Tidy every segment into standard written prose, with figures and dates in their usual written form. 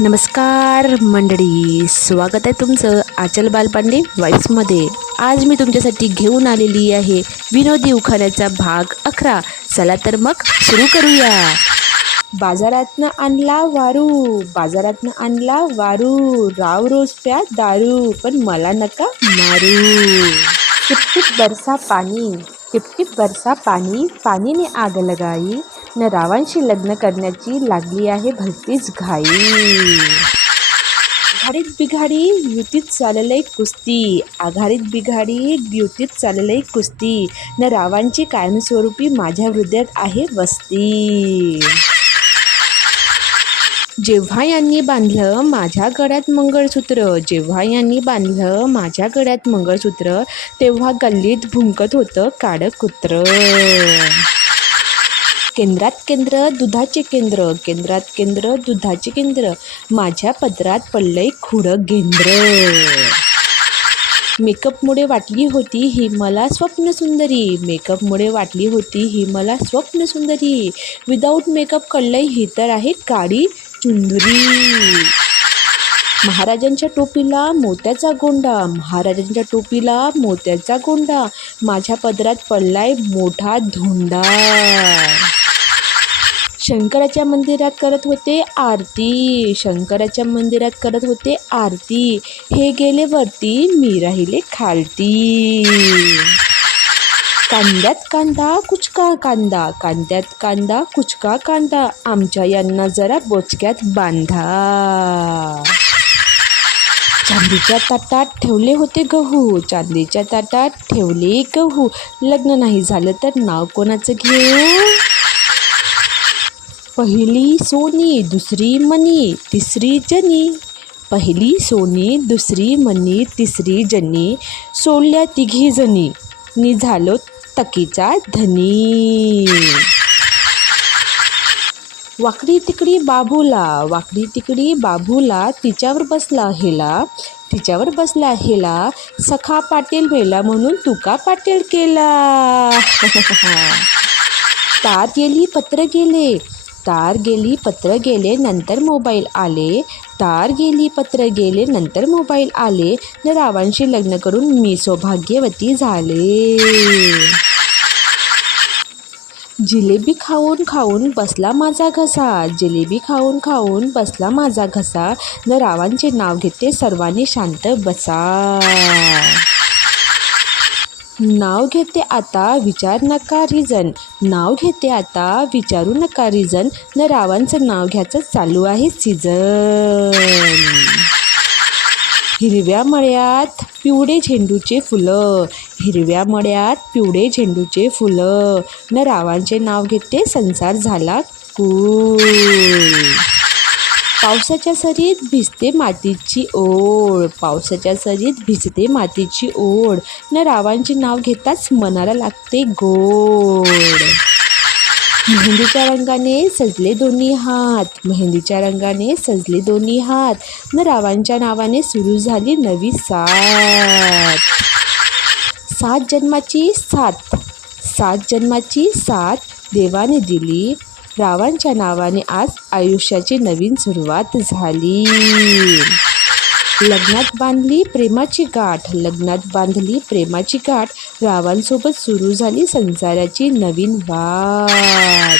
नमस्कार मंडळी, स्वागत आहे तुमचं आचल बालपांडे वाईब्समध्ये। आज मी तुमच्यासाठी घेऊन आलेली आहे विनोदी उखाण्याचा भाग 11। चला तर मग सुरू करूया। बाजारातनं आणला वारू, राव रोज प्या दारू, पण मला नका मारू। टिप बरसा पाणी, पाणीने आग लगाई, न रावांशी लग्न करण्याची लागली आहे भलतीच घाई। आघाडीत बिघाडी युतीत चाललंय कुस्ती, न रावांची कायमस्वरूपी माझ्या हृदयात आहे वस्ती। जेव्हा यांनी बांधलं माझ्या गळ्यात मंगळसूत्र, तेव्हा गल्लीत भुंकत होतं काळं कुत्रं। केंद्रात दुधाचे केंद्र, माझ्या पदरात पडलंय खुडं गेंद्र। मेकअपमुळे वाटली होती ही मला स्वप्नसुंदरी, विदाऊट मेकअप कळलंय ही तर आहे काळी चुंदरी। महाराजांच्या टोपीला मोत्याचा गोंडा, माझ्या पदरात पडलाय मोठा धोंडा। शंकराच्या मंदिरात करत होते आरती, हे गेले वरती मी राहिले खालती। कांद्यात कांदा कुचका कांदा, आमच्या यांना जरा बोचक्यात बांधा। चांदीच्या ताटात ठेवले गहू, लग्न नाही झालं तर नाव कोणाचं घेऊ। पहिली सोनी दुसरी मनी तिसरी जनी, सोडल्या तिघी जणी, नि झालो तकीचा धनी। वाकडी तिकडी बाबूला, तिच्यावर बसला हेला, सखा पाटील मेला म्हणून तुका पाटील केला। तार गेली पत्र गेले नंतर मोबाईल आले, न रावांशी लग्न करून मी सौभाग्यवती झाले। जिलेबी खाऊन बसला माझा घसा, न रावांचे नाव घेते सर्वांनी शांत बसा। नाव घेते आता विचारू नका रिझन, न रावांचं नाव घ्यायचं चालू आहे सीझन। हिरव्या मळ्यात पिवळे झेंडूचे फुलं, न रावांचे नाव घेते संसार झाला कुळ। पावसाच्या सरीत भिजते मातीची ओढ, न रावांचे नाव घेताच मनाला लागते गोड। मेहंदीच्या रंगाने सजले दोन्ही हात, न रावांच्या नावाने सुरू झाली नवी साथ। सात जन्माची साथ देवाने दिली, रावांच्या नावाने आज आयुष्याची नवीन सुरुवात झाली। लग्नात बांधली प्रेमाची गाठ, रावांसोबत सुरू झाली संसाराची नवीन वाट।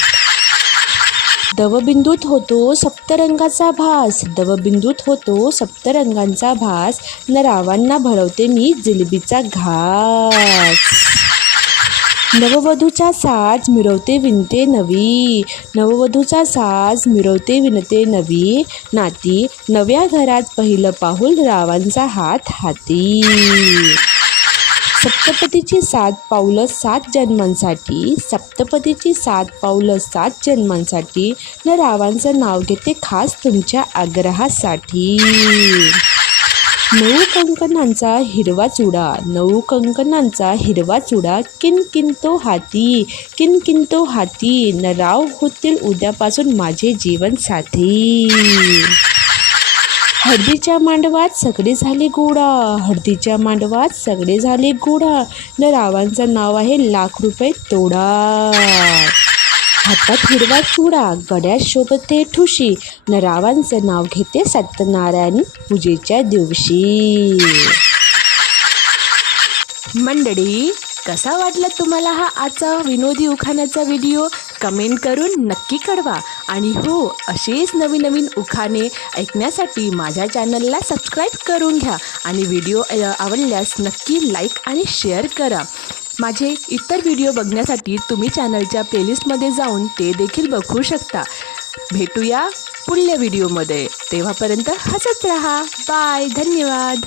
दवबिंदूत होतो सप्तरंगांचा भास, न रावांना भरवते मी जिलेबीचा घास। नववधूचा साज मिरवते विणते नवी नाती, नव्या घरात पहिलं पाऊल रावांचा हात हाती। सप्तपदीची 7 पावलं 7 जन्मांसाठी, न रावांचं नाव घेते खास तुमच्या आग्रहासाठी। 9 कंकणांचा हिरवा चुडा, किनकिनतो हाती, न राव होतील उद्यापासून माझे जीवन साथी। हळदीच्या मांडवात सगळे झाले गोडा, न रावांचं नाव आहे लाख रुपये तोडा। हातात हिरवा चुडा, गड्यात शोभते ठुशी, न रावांचं नाव घेते सत्यनारायण पूजेच्या दिवशी. मंडळी, कसा वाटला तुम्हाला हा आजचा विनोदी उखाण्याचा व्हिडिओ? कमेंट करून नक्की कळवा. आणि हो, असेच नवीन नवीन उखाणे ऐकण्यासाठी माझ्या चॅनलला सबस्क्राईब करून घ्या आणि व्हिडिओ आवडल्यास नक्की लाईक आणि शेअर करा. माझे इतर व्हिडिओ बघण्यासाठी तुम्ही चॅनलच्या प्लेलिस्टमध्ये जाऊन ते देखील बघू शकता. भेटूया पुढल्या व्हिडिओमध्ये. तेव्हापर्यंत हसत राहा. बाय. धन्यवाद.